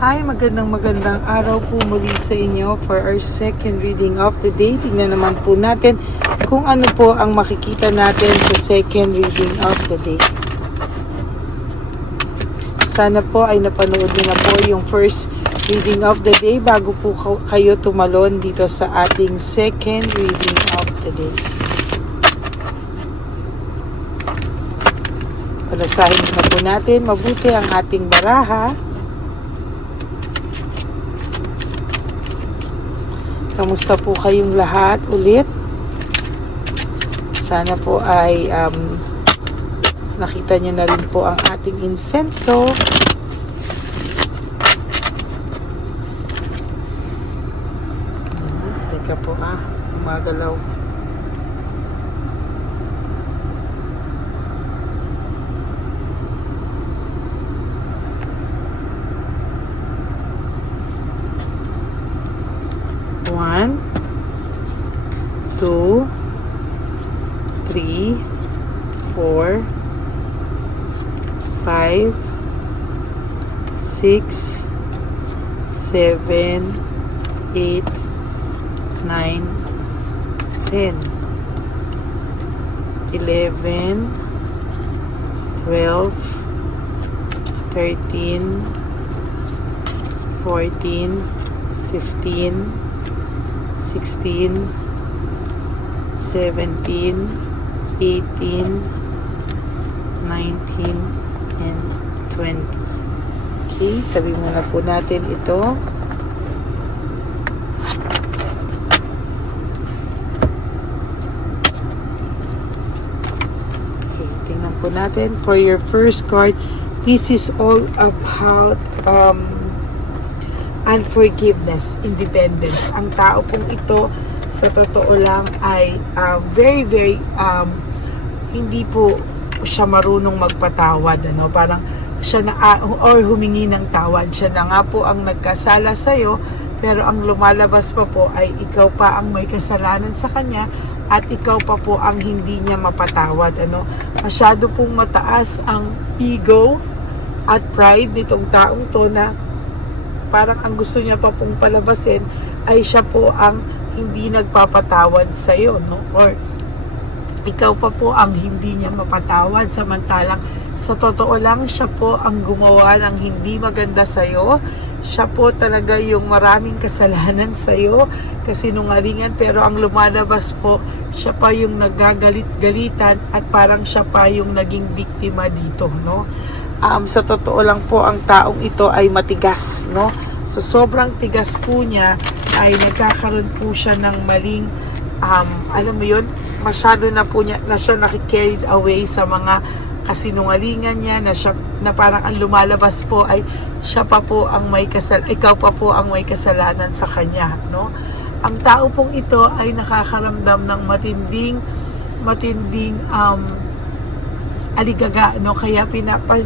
Hi, magandang araw po muli sa inyo for our second reading of the day. Tingnan naman po natin kung ano po ang makikita natin sa second reading of the day. Sana po ay napanood niyo na po yung first reading of the day bago po kayo tumalon dito sa ating second reading of the day. Palasahin na po natin mabuti ang ating baraha. Kamusta po kayong lahat ulit? Sana po ay nakita niyo na rin po ang ating insenso. Teka po gumagalaw. One, 2, 3, 4, 5, 6, 7, 8, 9, 10, 11, 12, 13, 14, 15, 16, 17, 18, 19, and 20. Okay, tabi muna po natin ito. Okay, tingnan po natin. For your first card, this is all about unforgiveness, independence. Ang tao pong ito, sa totoo lang, ay very hindi po siya marunong magpatawad. Parang siya na, or humingi ng tawad. Siya na nga po ang nagkasala sa'yo, pero ang lumalabas pa po ay ikaw pa ang may kasalanan sa kanya at ikaw pa po ang hindi niya mapatawad. Masyado pong mataas ang ego at pride nitong taong to na parang ang gusto niya pa pong palabasin ay siya po ang hindi nagpapatawad sa iyo, or ikaw pa po ang hindi niya mapatawad, samantalang sa totoo lang siya po ang gumawa ng hindi maganda sa iyo. Siya po talaga yung maraming kasalanan sa iyo, kasinungalingan, pero ang lumalabas po siya pa yung nagagalit-galitan at parang siya pa yung naging biktima dito, sa totoo lang po ang taong ito ay matigas, Sa sobrang tigas po niya ay nagkakaroon po siya ng maling alam mo yun, masyado na po niya na siya nakikarried away sa mga kasinungalingan niya na parang ang lumalabas po ay siya pa po ang ikaw pa po ang may kasalanan sa kanya, Ang tao pong ito ay nakakaramdam ng matinding aligaga, kaya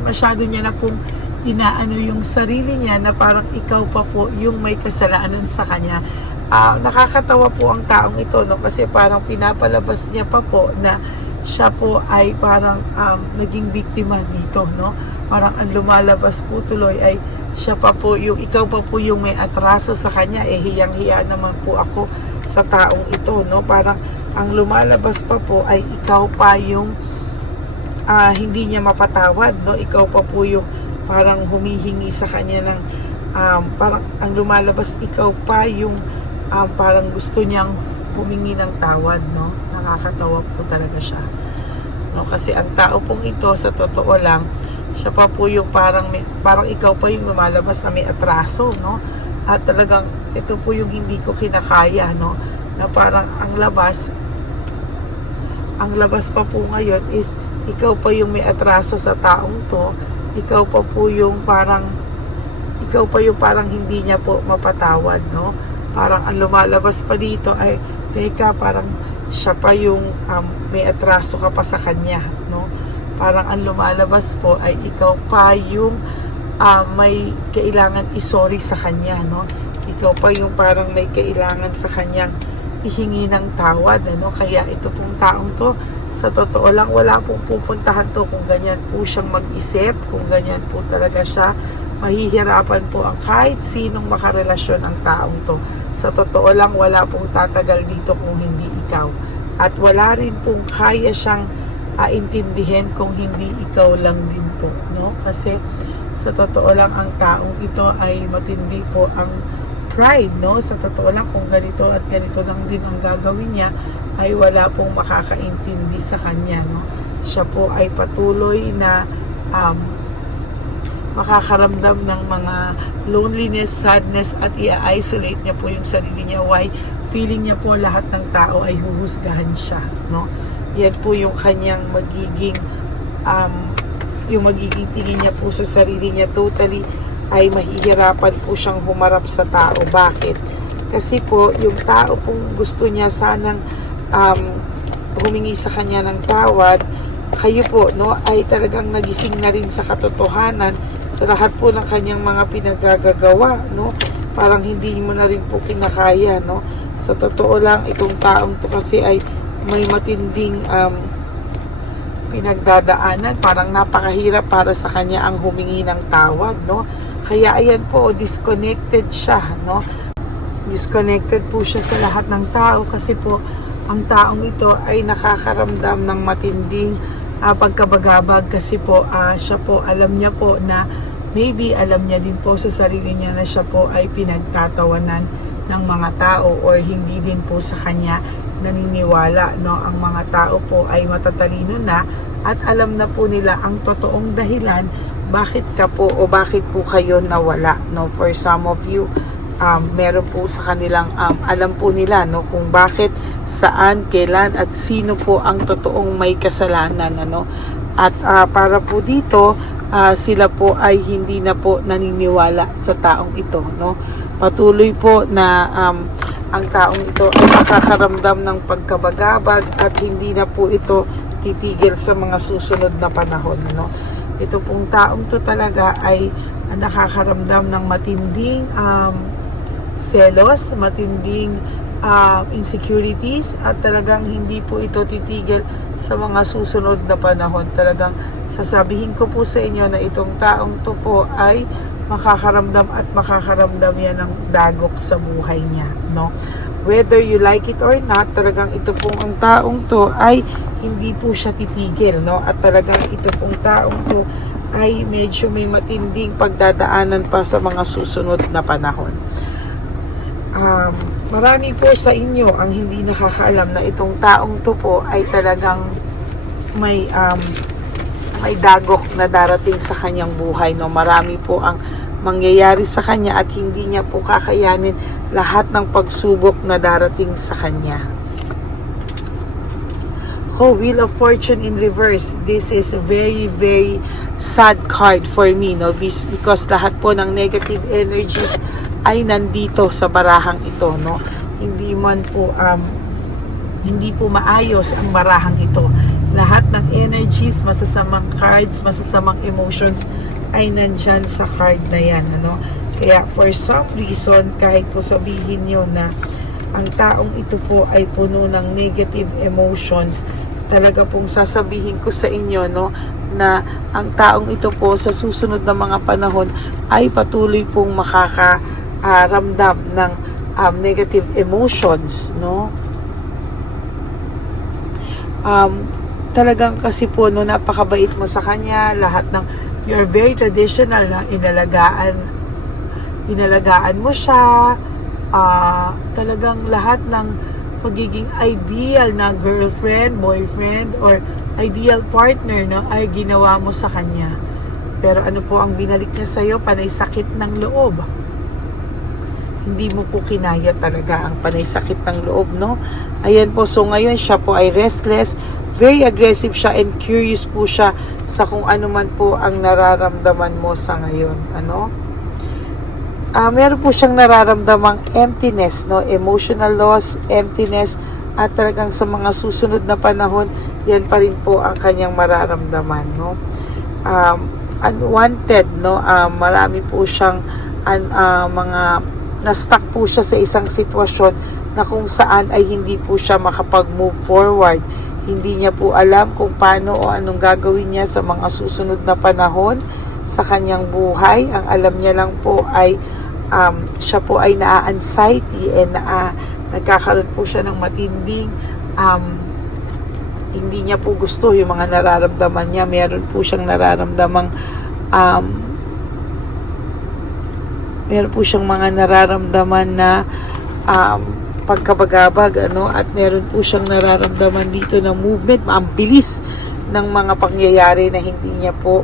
masyado niya na pong inaano yung sarili niya na parang ikaw pa po yung may kasalanan sa kanya. Nakakatawa po ang taong ito, kasi parang pinapalabas niya pa po na siya po ay parang naging biktima dito, Parang ang lumalabas po tuloy ay siya pa po yung, ikaw pa po yung may atraso sa kanya, hiyang-hiya naman po ako sa taong ito, Parang ang lumalabas pa po ay ikaw pa yung hindi niya mapatawad, Ikaw pa po yung parang humihingi sa kanya ng parang ang lumalabas, ikaw pa yung parang gusto niyang humingi ng tawad, Nakakatawa po talaga siya, Kasi ang tao pong ito, sa totoo lang, siya pa po yung parang ikaw pa yung lumalabas na may atraso, At talagang ito po yung hindi ko kinakaya, Na parang ang labas pa po ngayon is ikaw pa yung may atraso sa taong to, ikaw pa yung parang hindi niya po mapatawad, Parang ang lumalabas pa dito ay, teka, parang siya pa yung may atraso ka pa sa kanya, Parang ang lumalabas po ay ikaw pa yung may kailangan isorry sa kanya, Ikaw pa yung parang may kailangan sa kanyang ihingi ng tawad, Kaya ito pong taong to, sa totoo lang, wala pong pupuntahan to kung ganyan po siyang mag-isip, kung ganyan po talaga siya mahihirapan po ang kahit sinong makarelasyon ang taong to. Sa totoo lang, wala pong tatagal dito kung hindi ikaw. At wala rin pong kaya siyang intindihin kung hindi ikaw lang din po, no? Kasi sa totoo lang, ang taong ito ay matindi po ang pride, no? Sa totoo lang, kung ganito at ganito lang din ang gagawin niya, ay wala pong makakaintindi sa kanya, no? Siya po ay patuloy na makakaramdam ng mga loneliness, sadness, at i-isolate niya po yung sarili niya. Why? Feeling niya po lahat ng tao ay huhusgahan siya, no? Yan po yung kanyang magiging tingin niya po sa sarili niya. Totally ay mahihirapan po siyang humarap sa tao. Bakit? Kasi po yung tao pong gusto niya sanang humingi sa kanya ng tawad, kayo po, no, ay talagang nagising na rin sa katotohanan sa lahat po ng kanyang mga pinagagagawa, no? Parang hindi mo na rin po kinakaya, no? Sa totoo lang, itong taong to kasi ay may matinding pinagdadaanan. Parang napakahirap para sa kanya ang humingi ng tawad, no? Kaya ayan po, disconnected siya, no? Disconnected po siya sa lahat ng tao kasi po ang taong ito ay nakakaramdam ng matinding pagkabagabag kasi po siya po, alam niya po na maybe alam niya din po sa sarili niya na siya po ay pinagtatawanan ng mga tao or hindi din po sa kanya naniniwala, no? Ang mga tao po ay matatalino na at alam na po nila ang totoong dahilan bakit ka po o bakit po kayo nawala, no? For some of you, meron po sa kanilang alam po nila, no, kung bakit, saan, kailan at sino po ang totoong may kasalanan, ano? At para po dito, sila po ay hindi na po naniniwala sa taong ito, no? Patuloy po na ang taong ito ay makakaramdam ng pagkabagabag at hindi na po ito titigil sa mga susunod na panahon, no? Ito pong taong to talaga ay nakakaramdam ng matinding selos, matinding insecurities at talagang hindi po ito titigil sa mga susunod na panahon. Talagang sasabihin ko po sa inyo na itong taong to po ay makakaramdam yan ng dagok sa buhay niya, no? Whether you like it or not, talagang ito pong ang taong to ay hindi po siya titigil, no? At talagang ito pong taong to ay medyo may matinding pagdadaanan pa sa mga susunod na panahon. Marami po sa inyo ang hindi nakakaalam na itong taong to po ay talagang may dagok na darating sa kanyang buhay, no? Marami po ang mangyayari sa kanya at hindi niya po kakayanin lahat ng pagsubok na darating sa kanya. Wheel of Fortune in reverse. This is very, very sad card for me, no? Because lahat po ng negative energies ay nandito sa barahang ito, no? Hindi po maayos ang barahang ito. Lahat ng energies, masasamang cards, masasamang emotions ay nandyan sa card na yan, ano? Kaya for some reason, kahit po sabihin nyo na ang taong ito po ay puno ng negative emotions, talaga pong sasabihin ko sa inyo, no, na ang taong ito po sa susunod na mga panahon ay patuloy pong makakaramdam ng negative emotions, no? Talagang kasi po, no, napakabait mo sa kanya, lahat ng you're very traditional, na inalagaan mo siya, talagang lahat ng pagiging ideal na girlfriend, boyfriend, or ideal partner, no, ay ginawa mo sa kanya. Pero ano po ang binalik niya sa'yo? Panay sakit ng loob. Hindi mo po kinaya talaga ang panay sakit ng loob, no? Ayan po, so ngayon siya po ay restless, very aggressive siya and curious po siya sa kung ano man po ang nararamdaman mo sa ngayon, ano? Meron po siyang nararamdamang emptiness, no? Emotional loss, emptiness, at talagang sa mga susunod na panahon, yan pa rin po ang kanyang mararamdaman, no? Unwanted, no? Marami po siyang mga na-stuck po siya sa isang sitwasyon na kung saan ay hindi po siya makapag-move forward. Hindi niya po alam kung paano o anong gagawin niya sa mga susunod na panahon. sa kanyang buhay. Ang alam niya lang po ay siya po ay na-anxiety and nagkakaroon po siya ng matinding hindi niya po gusto yung mga nararamdaman niya. Meron po siyang nararamdamang meron po siyang mga nararamdaman na pagkabagabag, at meron po siyang nararamdaman dito na movement, ang bilis ng mga pangyayari na hindi niya po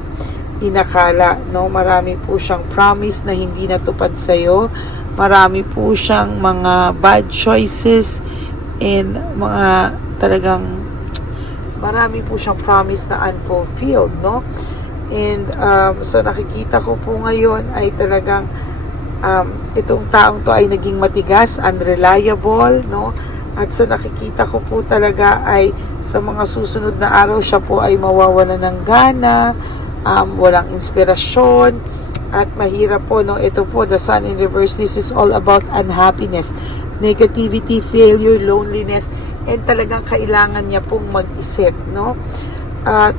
inakala, marami po siyang promise na hindi natupad sa'yo, marami po siyang mga bad choices and mga talagang marami po siyang promise na unfulfilled, and so nakikita ko po ngayon ay talagang itong taong to ay naging matigas, unreliable, at sa nakikita ko po talaga ay sa mga susunod na araw siya po ay mawawala ng gana, walang inspirasyon, at mahirap po, ito po, the Sun in reverse, this is all about unhappiness, negativity, failure, loneliness, and talagang kailangan niya pong mag-isip, at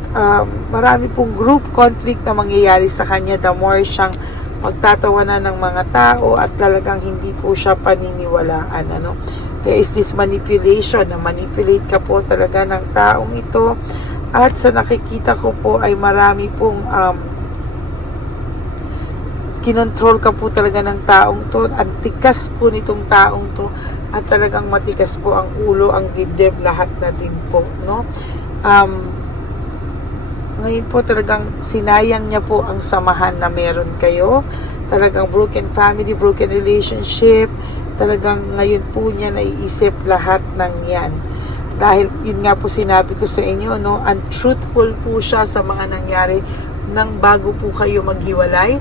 marami pong group conflict na mangyayari sa kanya, the more siyang magtatawanan ng mga tao at talagang hindi po siya paniniwalaan, there is this manipulation, na manipulate ka po talaga ng taong ito. At sa nakikita ko po ay marami pong kinontrol ka po talaga ng taong to. Ang tikas po nitong taong to at talagang matikas po ang ulo, ang dibdib, lahat na din po, ngayon po talagang sinayang niya po ang samahan na meron kayo. Talagang broken family, broken relationship, talagang ngayon po niya naiisip lahat ng yan. Dahil yun nga po sinabi ko sa inyo, untruthful po siya sa mga nangyari nang bago po kayo maghiwalay,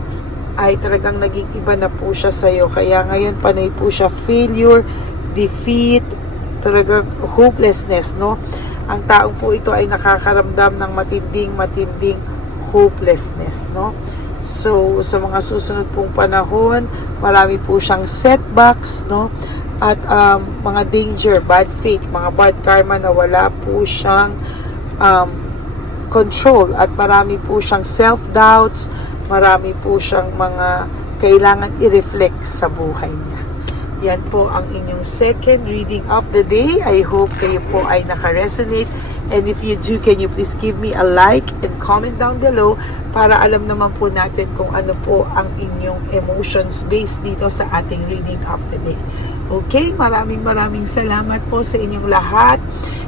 ay talagang naging iba na po siya sa iyo. Kaya ngayon panay po siya failure, defeat, talagang hopelessness, Ang taong po ito ay nakakaramdam ng matinding hopelessness, So sa mga susunod pong panahon, marami po siyang setbacks, at mga danger, bad fate, mga bad karma na wala po siyang control, at marami po siyang self-doubts, marami po siyang mga kailangan i-reflect sa buhay niya. Yan po ang inyong second reading of the day. I hope kayo po ay naka-resonate, and if you do, can you please give me a like and comment down below para alam naman po natin kung ano po ang inyong emotions based dito sa ating reading of the day. Okay, maraming salamat po sa inyong lahat.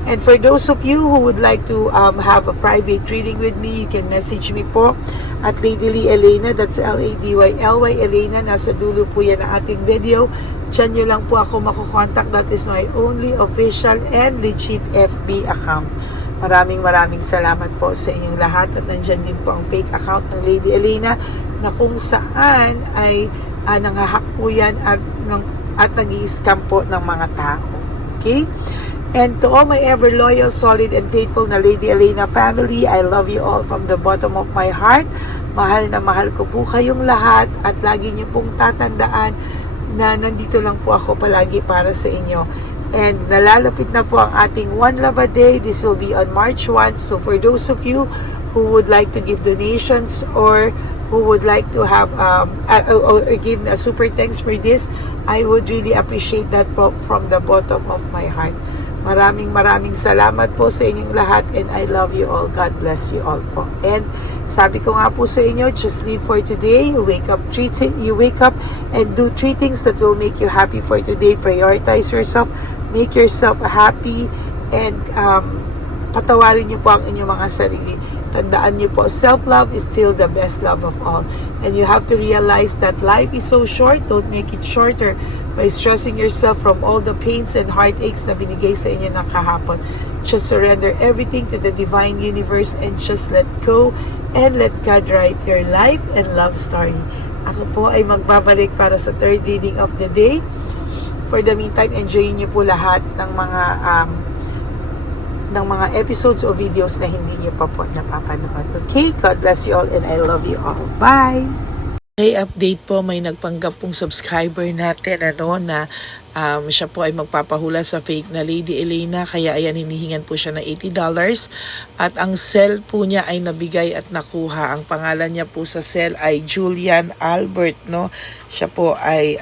And for those of you who would like to have a private reading with me, you can message me po at Lady Lee Elena, that's Ladyly Elena, nasa dulo po yan ang ating video. Diyan nyo lang po ako makukontak, that is my only official and legit FB account. Maraming salamat po sa inyong lahat, at nandyan din po ang fake account ng Lady Elena na kung saan ay nanghahak po yan at nag-i-scam po ng mga tao. Okay? And to all my ever loyal, solid, and faithful na Lady Elena family, I love you all from the bottom of my heart. Mahal na mahal ko po kayong lahat, at lagi niyo pong tatandaan na nandito lang po ako palagi para sa inyo. And nalalapit na po ang ating One Love a Day. This will be on March 1. So for those of you who would like to give donations or who would like to have or give a super thanks for this, I would really appreciate that po from the bottom of my heart. Maraming salamat po sa inyong lahat, and I love you all. God bless you all po. And sabi ko nga po sa inyo, just live for today. You wake up and do 3 things that will make you happy for today. Prioritize yourself, make yourself happy, and patawarin niyo po ang inyong mga sarili. Tandaan niyo po, self-love is still the best love of all. And you have to realize that life is so short. Don't make it shorter by stressing yourself from all the pains and heartaches na binigay sa inyo ng kahapon. Just surrender everything to the divine universe and just let go and let God write your life and love story. Ako po ay magbabalik para sa third reading of the day. For the meantime, enjoy niyo po lahat ng mga episodes o videos na hindi niyo pa po napapanood. Okay? God bless you all, and I love you all. Bye! May update po, may nagpanggap pong subscriber natin na Siya po ay magpapahula sa fake na Lady Elena, kaya ayan, hinihingan po siya ng $80. At ang cell po niya ay nabigay at nakuha. Ang pangalan niya po sa cell ay Julian Albert, no? Siya po ay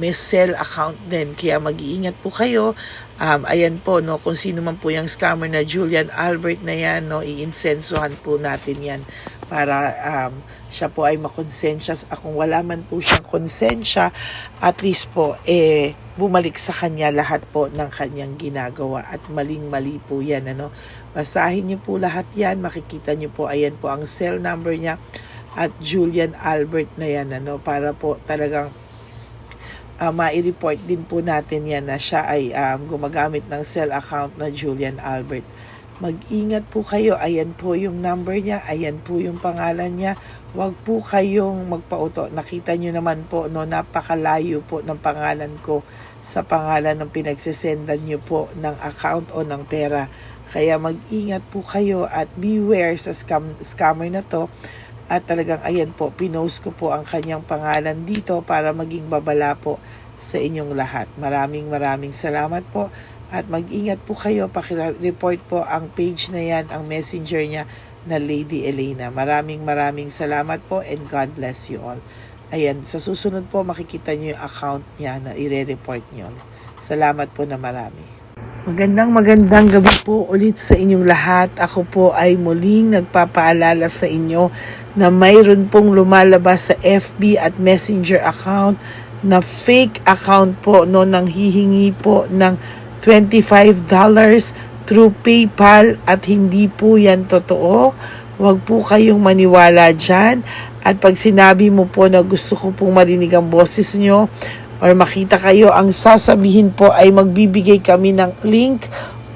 may cell account din, kaya mag-iingat po kayo. Ayan po, no, kung sino man po yung scammer na Julian Albert na yan, no, iinsensuhan po natin yan para siya po ay makonsensya. Kung wala man po siyang konsensya, at least po bumalik sa kanya lahat po ng kanyang ginagawa, at maling-mali po yan, ano. Basahin niyo po lahat yan, makikita niyo po, ayan po ang cell number niya at Julian Albert na yan, ano, para po talagang ma-report din po natin yan na siya ay gumagamit ng cell account na Julian Albert. Mag-ingat po kayo. Ayan po yung number niya. Ayan po yung pangalan niya. Huwag po kayong magpauto. Nakita nyo naman po, no, napakalayo po ng pangalan ko sa pangalan ng pinagsesendan nyo po ng account o ng pera. Kaya mag-ingat po kayo at beware sa scammer na to. At talagang ayan po, pinost ko po ang kanyang pangalan dito para maging babala po sa inyong lahat. Maraming salamat po. At mag-ingat po kayo, paki-report po ang page na yan, ang messenger niya na Lady Elena. Maraming salamat po and God bless you all. Ayan, sa susunod po makikita niyo yung account niya na i-report niyo. Salamat po na marami. Magandang gabi po ulit sa inyong lahat. Ako po ay muling nagpapaalala sa inyo na mayroon pong lumalabas sa FB at Messenger account na fake account po, no, nang hihingi po ng $25 through PayPal, at hindi po yan totoo. Huwag po kayong maniwala dyan. At pag sinabi mo po na gusto ko pong marinig ang boses nyo or makita kayo, ang sasabihin po ay magbibigay kami ng link,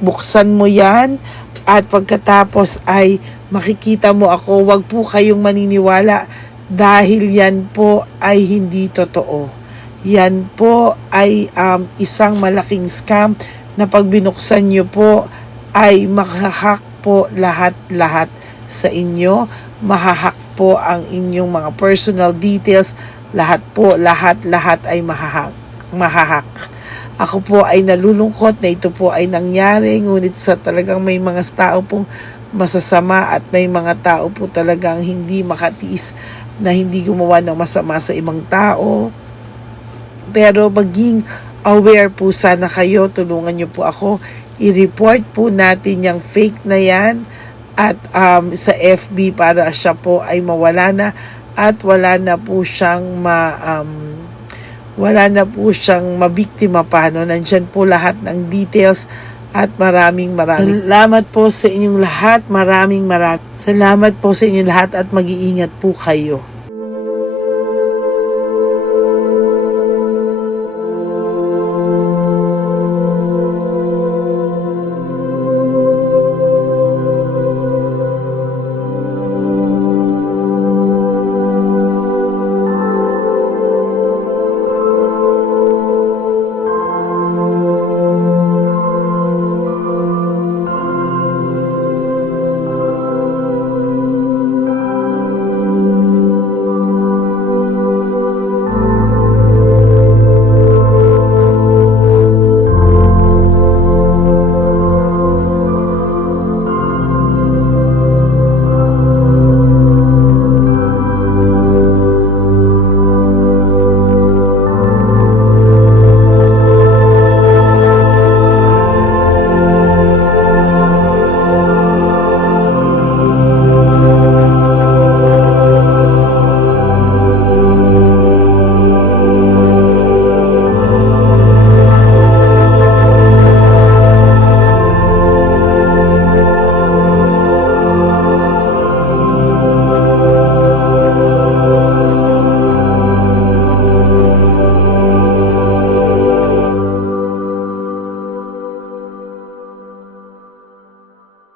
buksan mo yan, at pagkatapos ay makikita mo ako. Huwag po kayong maniniwala dahil yan po ay hindi totoo. Yan po ay isang malaking scam na pag binuksan nyo po ay mahahack po lahat sa inyo. Mahahack po ang inyong mga personal details. Lahat ay mahahack. Ako po ay nalulungkot na ito po ay nangyari, ngunit sa talagang may mga tao pong masasama at may mga tao po talagang hindi makatiis na hindi gumawa ng masama sa ibang tao. Pero maging aware po sana kayo. Tulungan niyo po ako. I-report po natin yung fake na yan at sa FB para siya po ay mawala na at wala na po siyang mabiktima pa, no? Nandyan po lahat ng details at maraming salamat po sa inyong lahat. Maraming salamat po sa inyong lahat at mag-iingat po kayo.